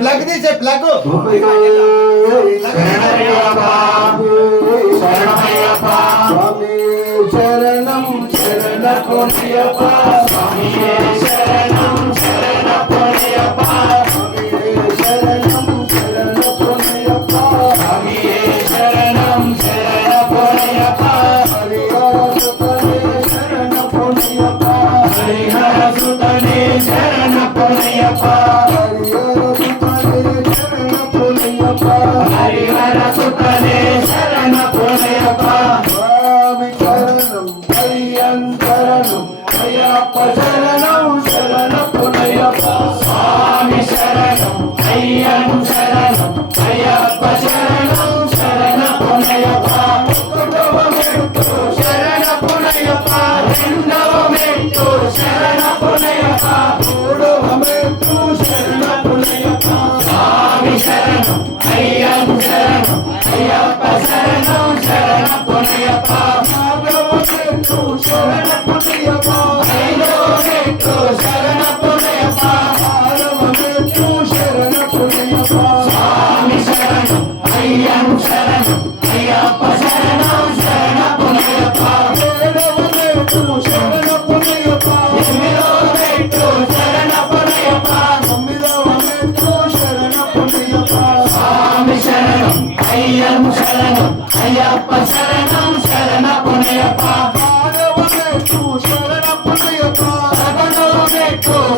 plug తీసే plug శరణం శరణ పొనియప్ప స్వామి శరణం శరణ పొనియప్ప శరణం శరణ పొనియప్ప స్వామి శరణం శరణ పొనియప్ప హరిహర సుతనే శరణ పొనియప్ప హరిహర సుతనే శరణ పొనియప్ప శరణం శరణ పునయప్ప స్వామి శరణం అయ్యను శరణం అయ్యప్ప శరణం శరణ పునయప్ప ఒకటవ మెట్టు శరణ పునయప్ప రెండవ మెట్టు శరణ పునయప్ప మూడవ మెట్టు శరణ పునయప్ప స్వామి శరణం అయ్యను శరణం అయ్యప్ప శరణం శరణ పునయప్ప నాలుగవ మెట్టు శరణ పునయప్ప శరణ పునయప్ప ఆరవ మెట్టు శరణ పునయప్ప స్వామి శరణం అయ్యను శరణం అయ్యప్ప శరణం శరణ పునయప్ప ఏడవ మెట్టు శరణ పునయప్ప ఎనిమిదవ మెట్టు శరణ పునయప్ప తొమ్మిదవ మెట్టు శరణ పునయప్ప స్వామి శరణం అయ్యను శరణం అయ్యప్ప శరణం శరణ పునయప్ప ఆరవ మెట్టు శరణ పునయప్ప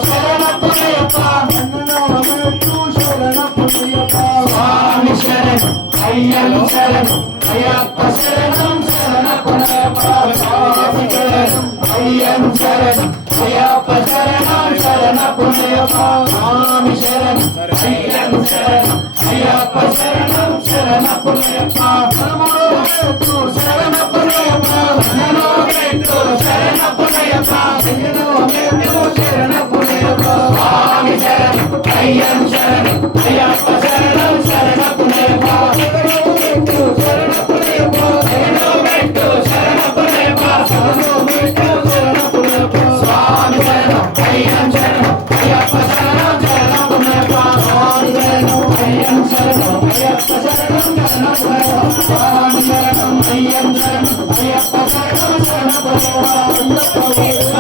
శరణ పునయప్ప పన్నెండవ మెట్టు శరణ పునయప్ప స్వామి శరణం అయ్యను శరణం అయ్యప్ప శరణం శరణ పునయప్ప స్వామి శరణం అయ్యను శరణం అయ్యప్ప శరణం శరణ పునయప్ప స్వామి శరణం అయ్యను శరణం అయ్యప్ప శరణం శరణ పునయప్ప పదమూడవ మెట్టు శరణ పునయప్ప పన్నెండవ మెట్టు శరణ పునయప్ప పదిహేనవ మెట్టు శరణ పునయప్ప స్వామి శరణం అయ్యను శరణం అయ్యప్ప శరణం శరణ పునయప్ప పదమూడవ మెట్టు శరణ పునయప్ప పదిహేనవ మెట్టు శరణ పునయప్ప పదమూడవ మెట్టు శరణ పునయప్ప స్వామి శరణం అయ్యను శరణం అయ్యప్ప శరణం శరణ పునయప్ప స్వామి శరణం అయ్యను శరణం అయ్యప్ప శరణం శరణ పునయప్ప స్వామి శరణం అయ్యను శరణం అయ్యప్ప శరణం శరణ పునయప్ప